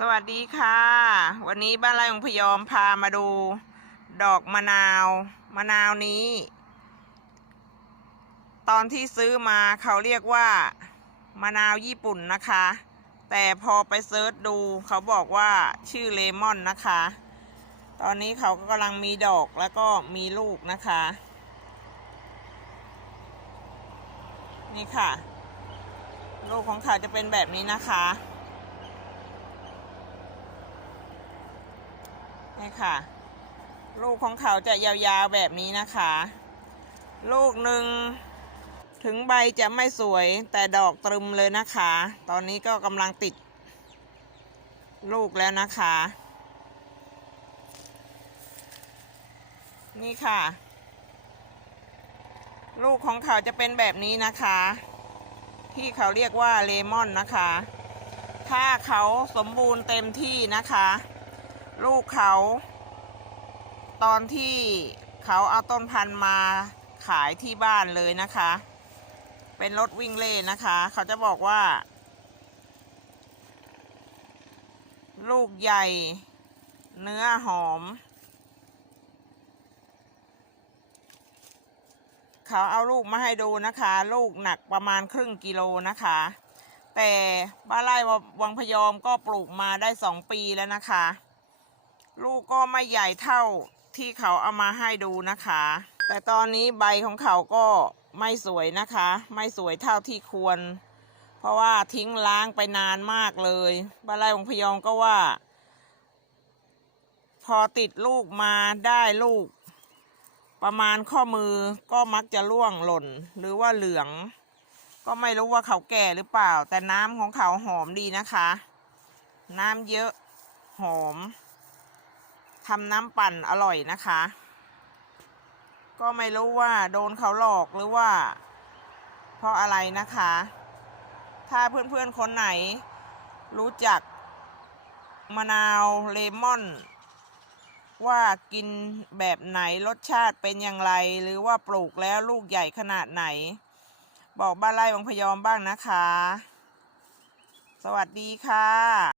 สวัสดีค่ะ วันนี้บ้านไร่ของพยอมพามาดู ดอกมะนาวมะนาวนี้ ตอนที่ซื้อมาเขาเรียกว่ามะนาวญี่ปุ่นนะคะ แต่พอไปเซิร์ชดูเขาบอกว่าชื่อเลมอนนะคะ ตอนนี้เขาก็กำลังมีดอกแล้วก็มีลูกนะคะ นี่ค่ะ ลูกของเขาจะเป็นแบบนี้นะคะ นี่ค่ะ ลูกของเขาจะยาวๆแบบนี้นะคะ ลูกหนึ่งถึงใบจะไม่สวยแต่ดอกตรึมเลยนะคะ ตอนนี้ก็กำลังติด ลูกแล้วนะคะ นี่ค่ะ ลูกของเขาจะเป็นแบบนี้นะคะ ที่เขาเรียกว่าเลมอนนะคะ ถ้าเขาสมบูรณ์เต็มที่นะคะ ลูกเขา ตอนที่เขาเอาต้นพันธุ์มาขายที่บ้านเลยนะคะ เป็นรถวิ่งเล่นะคะ เขาจะบอกว่า ลูกใหญ่ เนื้อหอม เขาเอาลูกมาให้ดูนะคะ ลูกหนักประมาณครึ่งกิโลนะคะ แต่บ้านไร่วังพยอมก็ปลูกมาได้สองปีแล้วนะคะ ลูกก็ไม่ใหญ่เท่าที่เขาเอามาให้ดูนะคะ แต่ตอนนี้ใบของเขาก็ไม่สวยนะคะ ไม่สวยเท่าที่ควร เพราะว่าทิ้งล้างไปนานมากเลยบานไรของพยอมก็ว่า พอติดลูกมาได้ลูก ประมาณข้อมือก็มักจะร่วงหล่นหรือว่าเหลือง ก็ไม่รู้ว่าเขาแก่หรือเปล่า แต่น้ำของเขาหอมดีนะคะ น้ำเยอะหอม ทำน้ำปั่นอร่อยนะคะ ก็ไม่รู้ว่าโดนเขาหลอกหรือว่า เพราะอะไรนะคะ ถ้าเพื่อนๆคนไหน รู้จักมะนาวเลมอน ว่ากินแบบไหนรสชาติเป็นอย่างไร หรือว่าปลูกแล้วลูกใหญ่ขนาดไหน บอกบ้านไร่บางพยอมบ้างนะคะ สวัสดีค่ะ